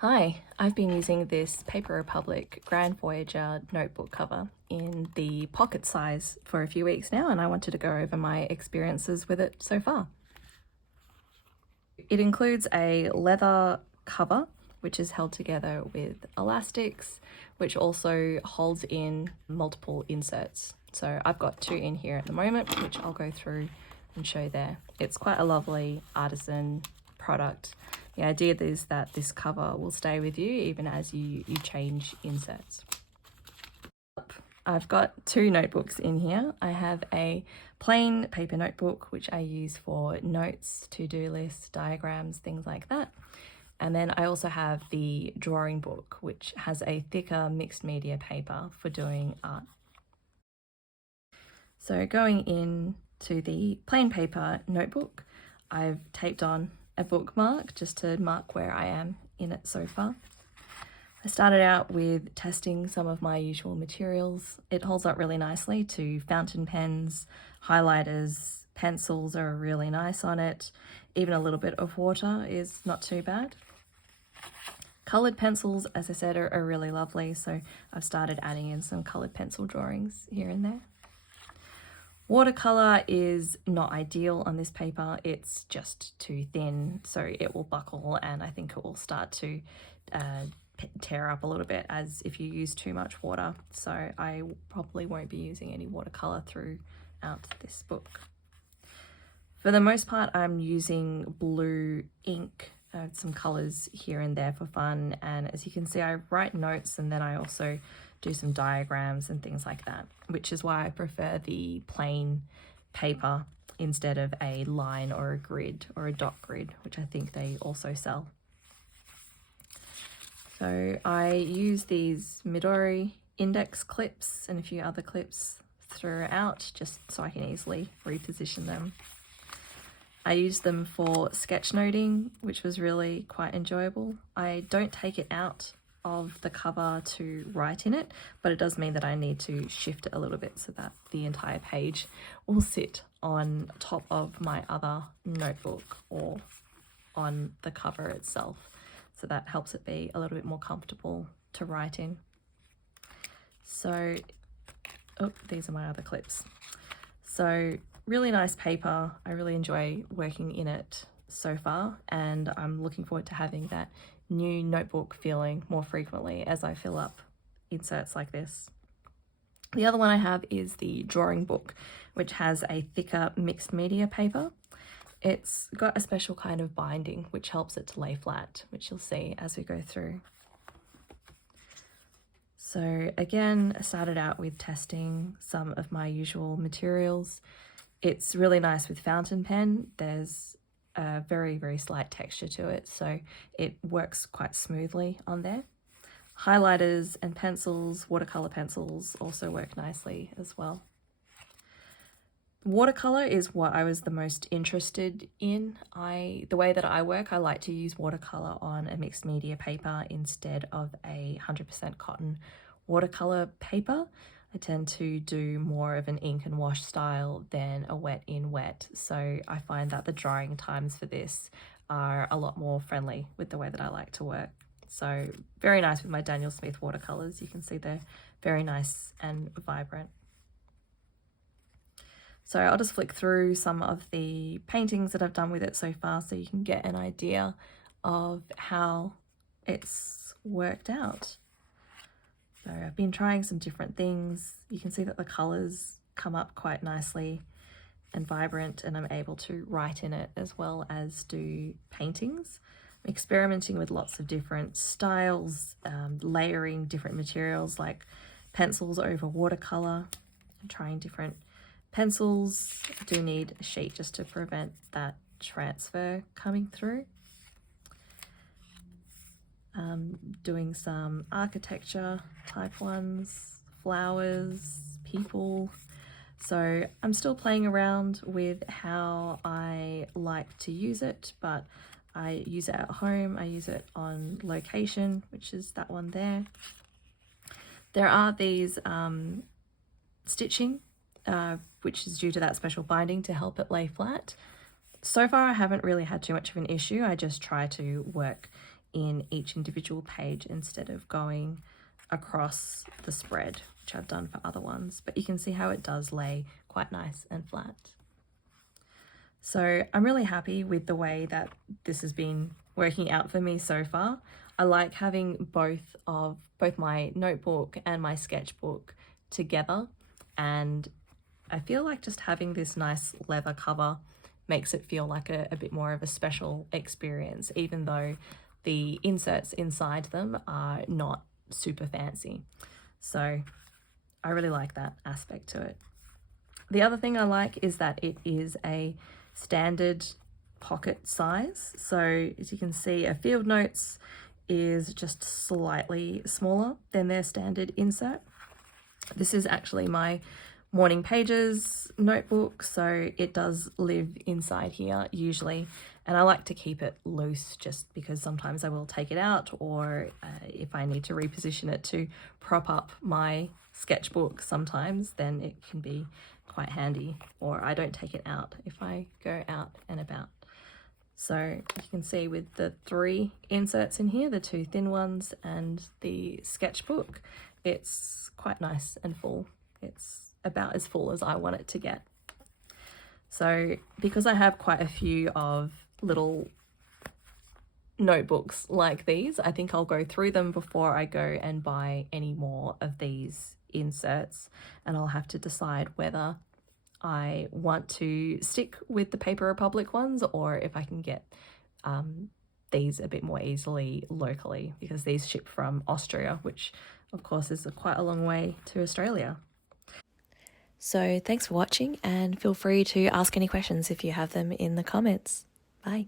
Hi, I've been using this Paper Republic Grand Voyager notebook cover in the pocket size for a few weeks now, and I wanted to go over my experiences with it so far. It includes a leather cover, which is held together with elastics, which also holds in multiple inserts. So I've got two in here at the moment, which I'll go through and show there. It's quite a lovely artisan product. The idea is that this cover will stay with you even as you change inserts. I've got two notebooks in here. I have a plain paper notebook, which I use for notes, to-do lists, diagrams, things like that. And then I also have the drawing book, which has a thicker mixed media paper for doing art. So going in to the plain paper notebook, I've taped on a bookmark just to mark where I am in it so far. I started out with testing some of my usual materials. It holds up really nicely to fountain pens, highlighters, pencils are really nice on it. Even a little bit of water is not too bad. Coloured pencils, as I said, are really lovely, so I've started adding in some coloured pencil drawings here and there. Watercolour is not ideal on this paper. It's just too thin, so it will buckle, and I think it will start to tear up a little bit as if you use too much water. So I probably won't be using any watercolour throughout this book. For the most part, I'm using blue ink, some colours here and there for fun, and as you can see, I write notes and then I also do some diagrams and things like that, which is why I prefer the plain paper instead of a line or a grid or a dot grid, which I think they also sell. So I use these Midori index clips and a few other clips throughout just so I can easily reposition them. I use them for sketchnoting, which was really quite enjoyable. I don't take it out of the cover to write in it, but it does mean that I need to shift it a little bit so that the entire page will sit on top of my other notebook or on the cover itself. So that helps it be a little bit more comfortable to write in. So, these are my other clips. So really nice paper. I really enjoy working in it so far, and I'm looking forward to having that new notebook feeling more frequently as I fill up inserts like this. The other one I have is the drawing book, which has a thicker mixed media paper. It's got a special kind of binding which helps it to lay flat, which you'll see as we go through. So again, I started out with testing some of my usual materials. It's really nice with fountain pen. There's a very, very slight texture to it, so it works quite smoothly on there. Highlighters and pencils, watercolour pencils also work nicely as well. Watercolour is what I was the most interested in. The way that I work, I like to use watercolour on a mixed media paper instead of a 100% cotton watercolour paper. I tend to do more of an ink and wash style than a wet in wet. So I find that the drying times for this are a lot more friendly with the way that I like to work. So very nice with my Daniel Smith watercolours. You can see they're very nice and vibrant. So I'll just flick through some of the paintings that I've done with it so far so you can get an idea of how it's worked out. So I've been trying some different things. You can see that the colours come up quite nicely and vibrant, and I'm able to write in it as well as do paintings. I'm experimenting with lots of different styles, layering different materials like pencils over watercolour, and trying different pencils. I do need a sheet just to prevent that transfer coming through. Doing some architecture type ones, flowers, people. So I'm still playing around with how I like to use it, but I use it at home, I use it on location, which is that one there. There are these stitching, which is due to that special binding to help it lay flat. So far I haven't really had too much of an issue. I just try to work in each individual page instead of going across the spread, which I've done for other ones, but you can see how it does lay quite nice and flat. So I'm really happy with the way that this has been working out for me so far. I like having both my notebook and my sketchbook together, and I feel like just having this nice leather cover makes it feel like a bit more of a special experience, even though the inserts inside them are not super fancy. So I really like that aspect to it. The other thing I like is that it is a standard pocket size. So as you can see, a field notes is just slightly smaller than their standard insert. This is actually my morning pages notebook, so it does live inside here usually, and I like to keep it loose just because sometimes I will take it out, or if I need to reposition it to prop up my sketchbook sometimes, then it can be quite handy, or I don't take it out if I go out and about. So you can see with the 3 inserts in here, the 2 thin ones and the sketchbook, it's quite nice and full. It's about as full as I want it to get. So because I have quite a few of little notebooks like these, I think I'll go through them before I go and buy any more of these inserts, and I'll have to decide whether I want to stick with the Paper Republic ones or if I can get these a bit more easily locally, because these ship from Austria, which of course is quite a long way to Australia. So thanks for watching, and feel free to ask any questions if you have them in the comments. Bye.